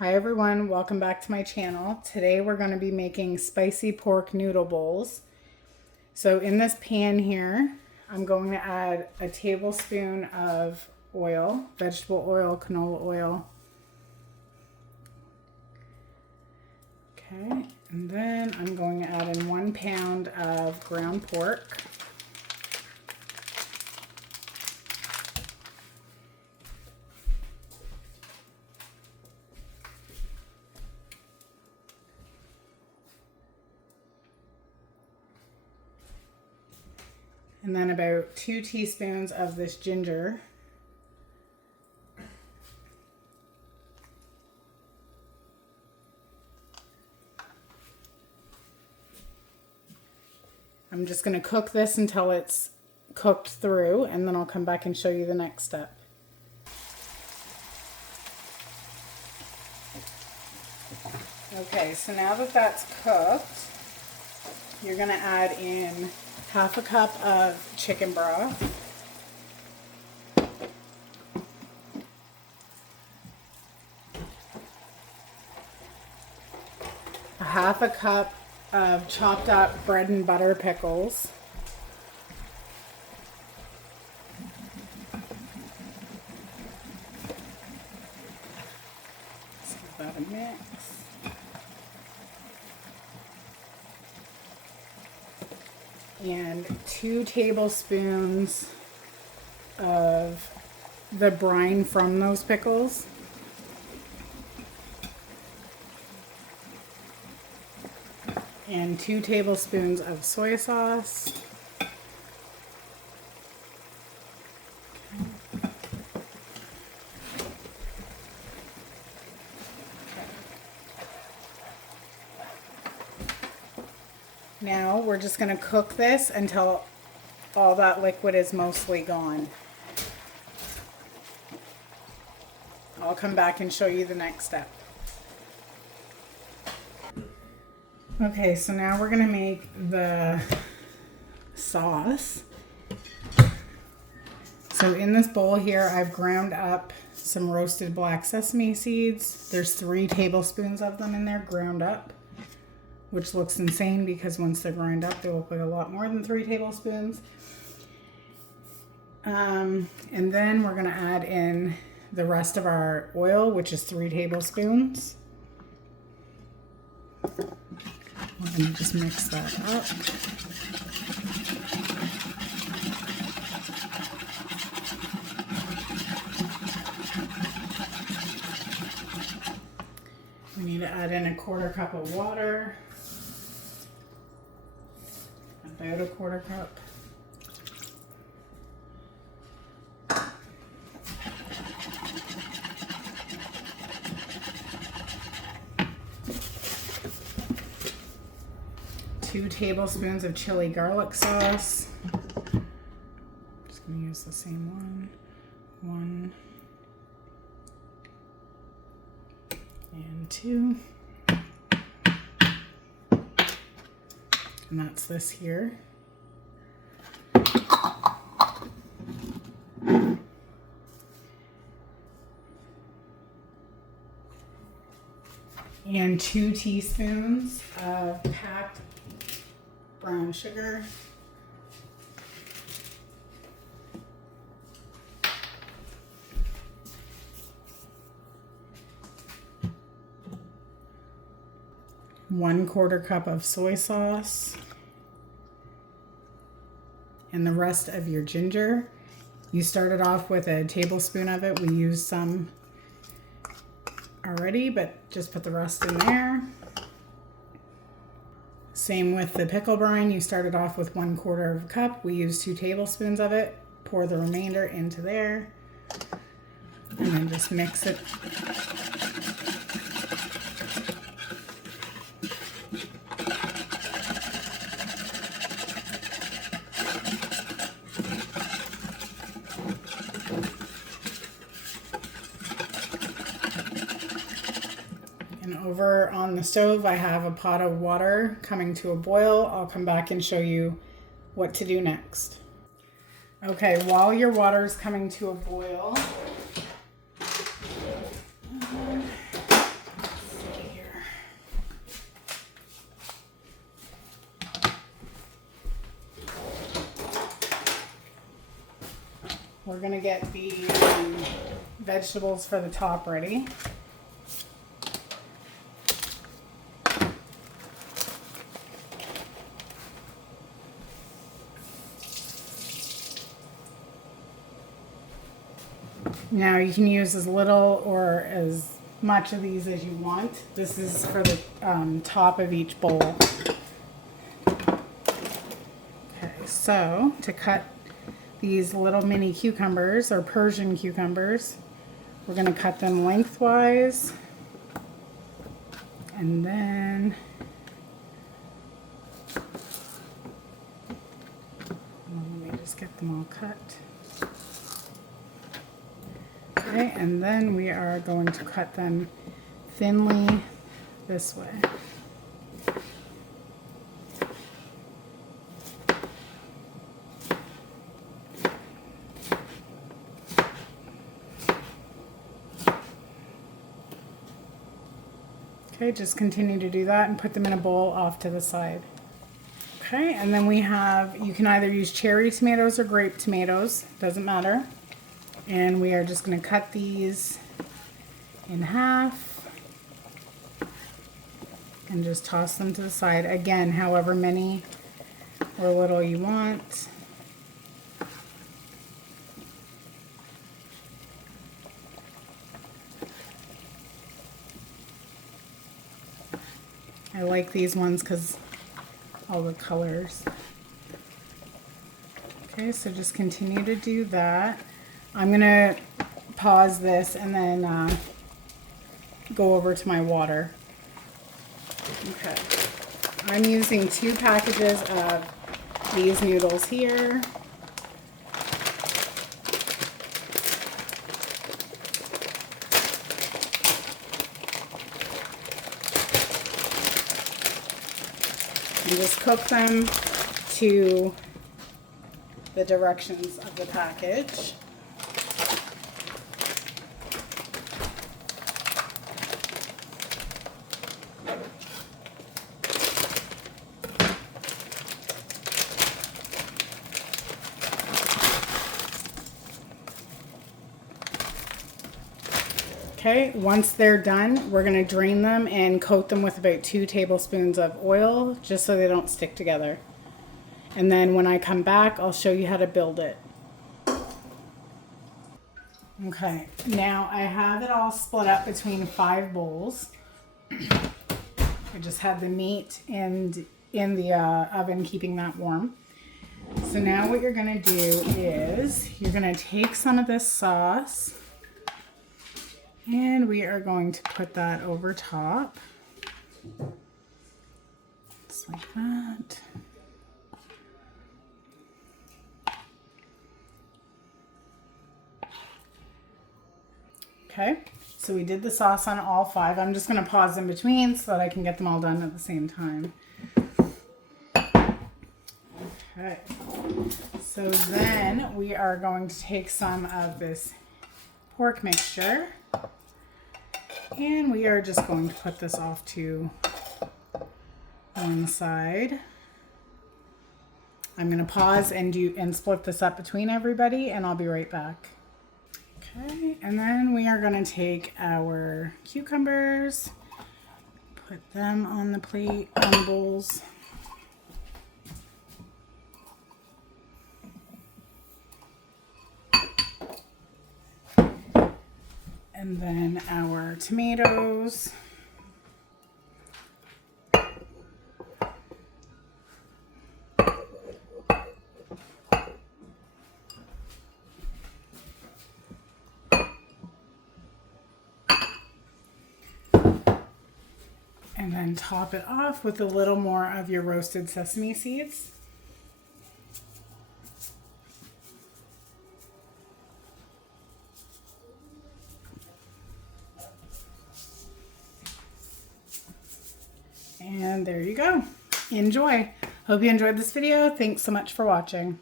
Hi everyone, welcome back to my channel. Today we're going to be making spicy pork noodle bowls. So in this pan here, I'm going to add a tablespoon of oil, vegetable oil, canola oil. Okay, and then I'm going to add in 1 pound of ground pork. And then about 2 teaspoons of this ginger. I'm just going to cook this until it's cooked through, and then I'll come back and show you the next step. Okay, so now that that's cooked, you're going to add in 1/2 cup of chicken broth, a 1/2 cup of chopped up bread and butter pickles, let's give that a mix. And 2 tablespoons of the brine from those pickles. And 2 tablespoons of soy sauce. Now we're just going to cook this until all that liquid is mostly gone. I'll come back and show you the next step. Okay, so now we're going to make the sauce. So in this bowl here, I've ground up some roasted black sesame seeds. There's 3 tablespoons of them in there ground up, which looks insane because once they're ground up, they look like a lot more than 3 tablespoons. And then we're going to add in the rest of our oil, which is 3 tablespoons. We're going to just mix that up. We need to add in a 1/4 cup of water. About a 1/4 cup. Two tablespoons of chili garlic sauce. Just going to use the same one. 1 and 2. And that's this here. And 2 teaspoons of packed brown sugar. One 1/4 cup of soy sauce. And the rest of your ginger. You started off with a tablespoon of it. We used some already, but just put the rest in there. Same with the pickle brine. You started off with 1/4 cup. We used 2 tablespoons of it. Pour the remainder into there. And then just mix it. And over on the stove, I have a pot of water coming to a boil. I'll come back and show you what to do next. Okay, while your water is coming to a boil, we're gonna get the vegetables for the top ready. Now you can use as little or as much of these as you want. This is for the top of each bowl. Okay, so to cut these little mini cucumbers or Persian cucumbers, we're going to cut them lengthwise, and then let me just get them all cut. Okay, and then we are going to cut them thinly this way. Okay, just continue to do that and put them in a bowl off to the side. Okay, and then we have, you can either use cherry tomatoes or grape tomatoes, doesn't matter. And we are just going to cut these in half and just toss them to the side. Again, however many or little you want. I like these ones because all the colors. Okay, so just continue to do that. I'm going to pause this and then go over to my water. Okay. I'm using 2 packages of these noodles here. And just cook them to the directions of the package. Okay, once they're done, we're going to drain them and coat them with about 2 tablespoons of oil just so they don't stick together. And then when I come back, I'll show you how to build it. Okay, now I have it all split up between 5 bowls. I just had the meat in the oven, keeping that warm. So now what you're going to do is you're going to take some of this sauce and we are going to put that over top. Just like that. Okay, so we did the sauce on all 5. I'm just going to pause in between so that I can get them all done at the same time. Okay, so then we are going to take some of this pork mixture and we are just going to put this off to one side. I'm going to pause and split this up between everybody, and I'll be right back. Okay, and then we are going to take our cucumbers, put them on the plate, on the bowls. And then our tomatoes. And then top it off with a little more of your roasted sesame seeds. And there you go. Enjoy. Hope you enjoyed this video. Thanks so much for watching.